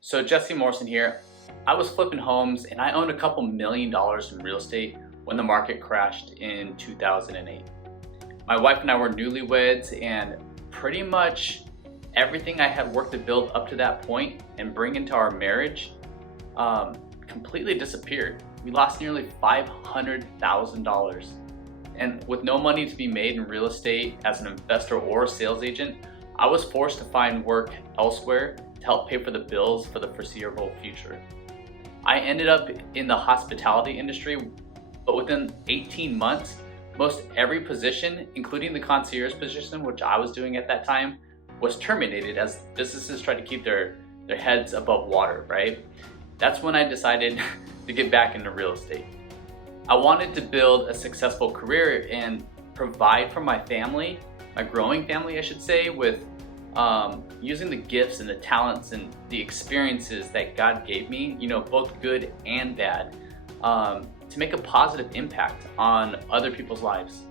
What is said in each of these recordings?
So Jesse Morrison here. I was flipping homes and I owned a couple $1 million in real estate when the market crashed in 2008. My wife and I were newlyweds, and pretty much everything I had worked to build up to that point and bring into our marriage completely disappeared. We lost nearly $500,000. And with no money to be made in real estate as an investor or a sales agent, I was forced to find work elsewhere to help pay for the bills for the foreseeable future. I ended up in the hospitality industry, but within 18 months, most every position, including the concierge position, which I was doing at that time, was terminated as businesses tried to keep their heads above water, right? That's when I decided to get back into real estate. I wanted to build a successful career and provide for my family, my growing family, I should say, with using the gifts and the talents and the experiences that God gave me, both good and bad, to make a positive impact on other people's lives.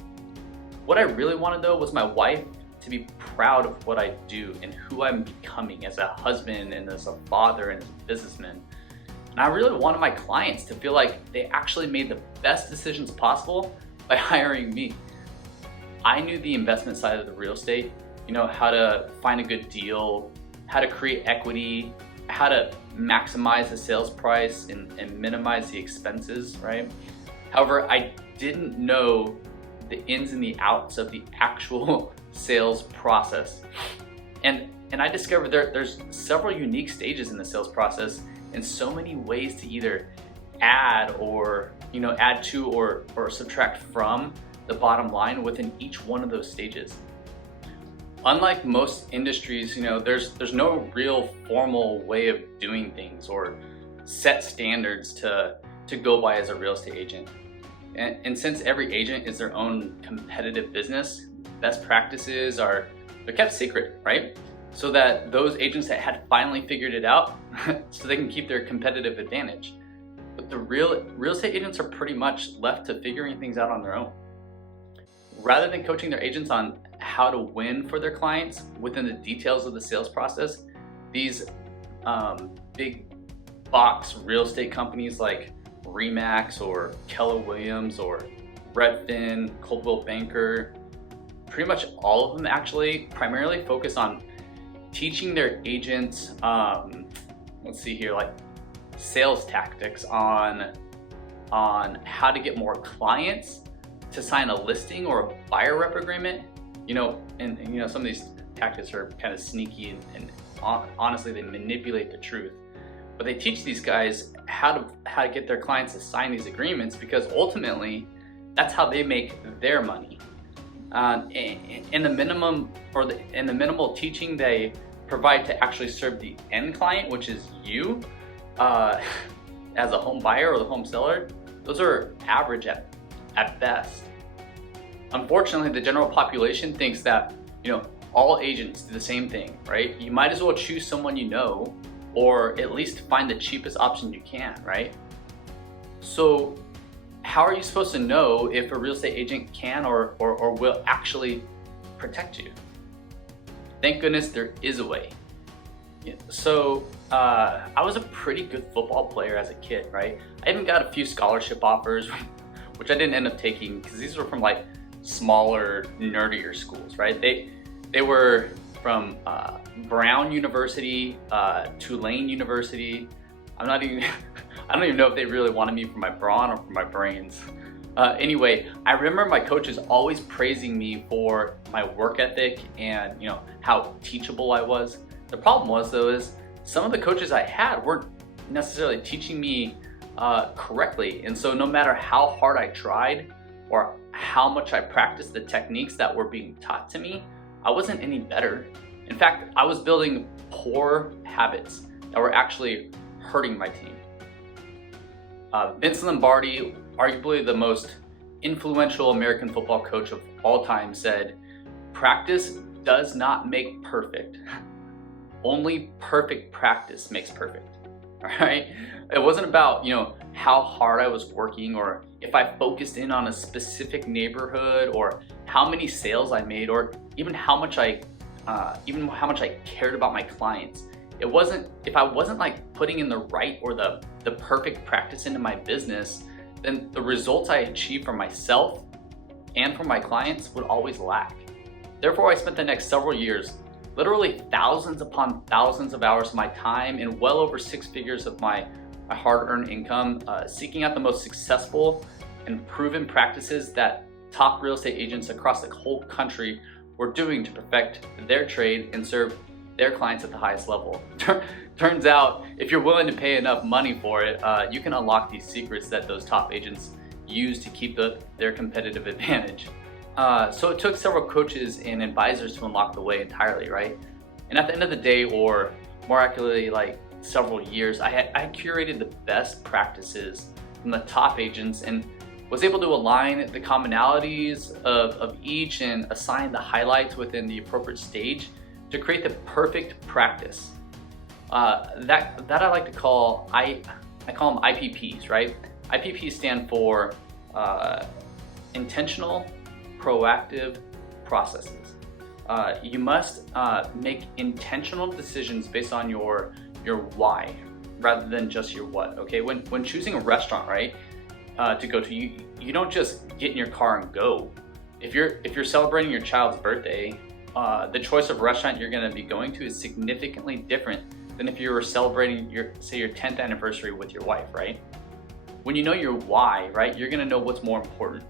What I really wanted though was my wife to be proud of what I do and who I'm becoming as a husband and as a father and as a businessman. And I really wanted my clients to feel like they actually made the best decisions possible by hiring me. I knew the investment side of the real estate, how to find a good deal, how to create equity, how to maximize the sales price and minimize the expenses, right? However, I didn't know the ins and the outs of the actual sales process. And I discovered there's several unique stages in the sales process and so many ways to either add or add to or subtract from the bottom line within each one of those stages. Unlike most industries, there's no real formal way of doing things or set standards to go by as a real estate agent. And since every agent is their own competitive business, best practices they're kept secret, right? So that those agents that had finally figured it out, so they can keep their competitive advantage. But the real estate agents are pretty much left to figuring things out on their own. Rather than coaching their agents on how to win for their clients within the details of the sales process, these big box real estate companies like Remax or Keller Williams or Redfin, Coldwell Banker, pretty much all of them actually primarily focus on teaching their agents, like sales tactics on how to get more clients to sign a listing or a buyer rep agreement. And some of these tactics are kind of sneaky and honestly they manipulate the truth. But they teach these guys how to get their clients to sign these agreements, because ultimately that's how they make their money. And the minimal teaching they provide to actually serve the end client, which is you as a home buyer or the home seller, those are average at best. Unfortunately, the general population thinks that all agents do the same thing, right? You might as well choose someone or at least find the cheapest option you can, right? So how are you supposed to know if a real estate agent can or will actually protect you? Thank goodness there is a way. So I was a pretty good football player as a kid, right? I even got a few scholarship offers, which I didn't end up taking because these were from like smaller, nerdier schools, right? They were from Brown University, Tulane University. I don't even know if they really wanted me for my brawn or for my brains. Anyway, I remember my coaches always praising me for my work ethic and how teachable I was. The problem was though is some of the coaches I had weren't necessarily teaching me correctly, and so no matter how hard I tried or how much I practiced the techniques that were being taught to me, I wasn't any better. In fact, I was building poor habits that were actually hurting my team. Vince Lombardi, arguably the most influential American football coach of all time, said, "Practice does not make perfect. Only perfect practice makes perfect." All right? It wasn't about, how hard I was working or if I focused in on a specific neighborhood or how many sales I made or even how much I cared about my clients. If I wasn't like putting in the right or the perfect practice into my business, then the results I achieve for myself and for my clients would always lack. Therefore, I spent the next several years, literally thousands upon thousands of hours of my time and well over 6 figures of my hard-earned income, seeking out the most successful and proven practices that top real estate agents across the whole country were doing to perfect their trade and serve their clients at the highest level. Turns out, if you're willing to pay enough money for it, you can unlock these secrets that those top agents use to keep their competitive advantage. So it took several coaches and advisors to unlock the way entirely, right? And at the end of the day, or more accurately, like several years, I curated the best practices from the top agents and was able to align the commonalities of each and assign the highlights within the appropriate stage to create the perfect practice. That I like to call, I call them IPPs, right? IPPs stand for intentional, proactive processes. You must make intentional decisions based on your why rather than just your what. Okay, when choosing a restaurant, right, to go to, you don't just get in your car and go. If you're celebrating your child's birthday, the choice of restaurant you're going to be going to is significantly different than if you were celebrating your 10th anniversary with your wife, right? When you know your why, right, you're going to know what's more important: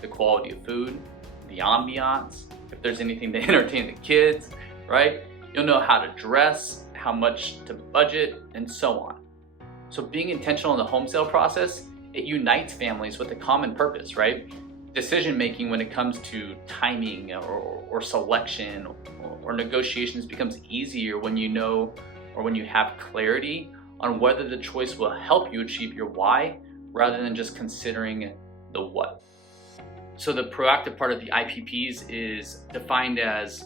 the quality of food, the ambiance, if there's anything to entertain the kids, right? You'll know how to dress, how much to budget, and so on. So being intentional in the home sale process, it unites families with a common purpose, right? Decision making when it comes to timing or selection or negotiations becomes easier when you know or when you have clarity on whether the choice will help you achieve your why rather than just considering the what. So the proactive part of the IPPs is defined as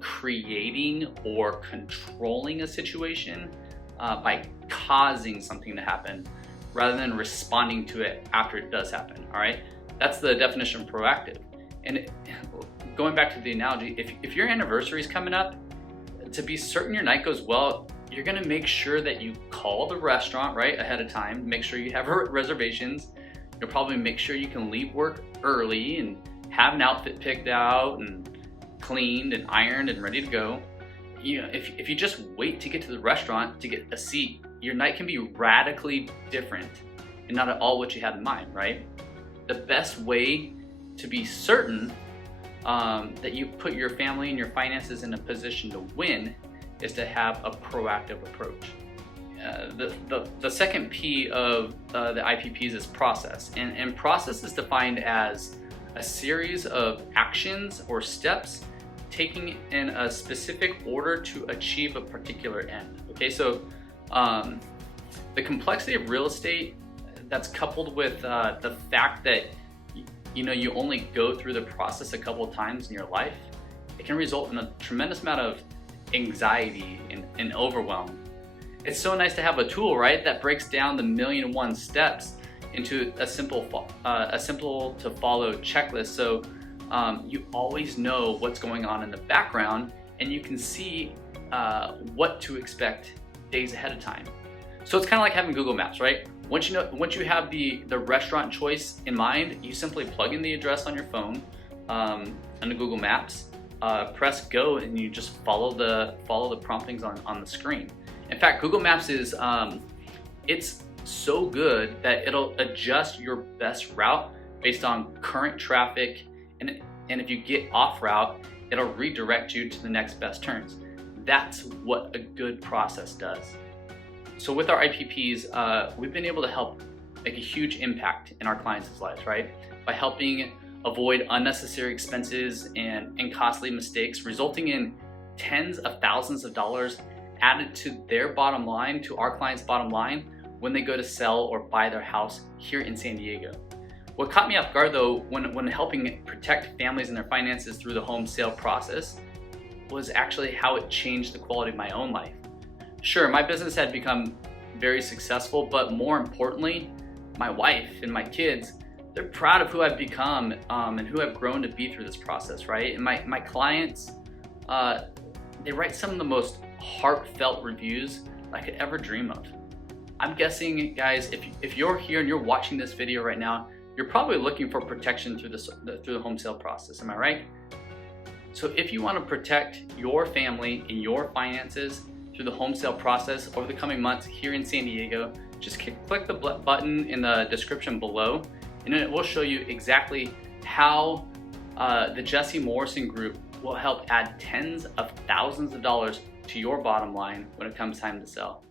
creating or controlling a situation by causing something to happen rather than responding to it after it does happen, all right? That's the definition of proactive. And going back to the analogy, if your anniversary is coming up, to be certain your night goes well, you're gonna make sure that you call the restaurant right ahead of time, make sure you have reservations. You'll probably make sure you can leave work early and have an outfit picked out and cleaned and ironed and ready to go. You know, if you just wait to get to the restaurant to get a seat, your night can be radically different and not at all what you had in mind, right? The best way to be certain that you put your family and your finances in a position to win is to have a proactive approach. The second P of the IPPs is process, and process is defined as a series of actions or steps taken in a specific order to achieve a particular end. Okay, so the complexity of real estate that's coupled with the fact that you only go through the process a couple of times in your life, it can result in a tremendous amount of anxiety and overwhelm. It's so nice to have a tool, right, that breaks down the 1,000,001 steps into a simple to follow checklist. So you always know what's going on in the background, and you can see what to expect days ahead of time. So it's kind of like having Google Maps, right? Once you have the restaurant choice in mind, you simply plug in the address on your phone under Google Maps, press go, and you just follow the promptings on the screen. In fact, Google Maps is it's so good that it'll adjust your best route based on current traffic, and if you get off route, it'll redirect you to the next best turns. That's what a good process does. So with our IPPs, we've been able to help make a huge impact in our clients' lives, right? By helping avoid unnecessary expenses and costly mistakes, resulting in tens of thousands of dollars added to their bottom line, to our clients' bottom line, when they go to sell or buy their house here in San Diego. What caught me off guard though, when helping protect families and their finances through the home sale process, was actually how it changed the quality of my own life. Sure, my business had become very successful, but more importantly, my wife and my kids, they're proud of who I've become and who I've grown to be through this process, right? And my clients, they write some of the most heartfelt reviews I could ever dream of. I'm guessing, guys, if you're here and you're watching this video right now, you're probably looking for protection through the home sale process, am I right? So if you want to protect your family and your finances through the home sale process over the coming months here in San Diego, just click the button in the description below, and it will show you exactly how the Jesse Morrison Group will help add tens of thousands of dollars to your bottom line when it comes time to sell.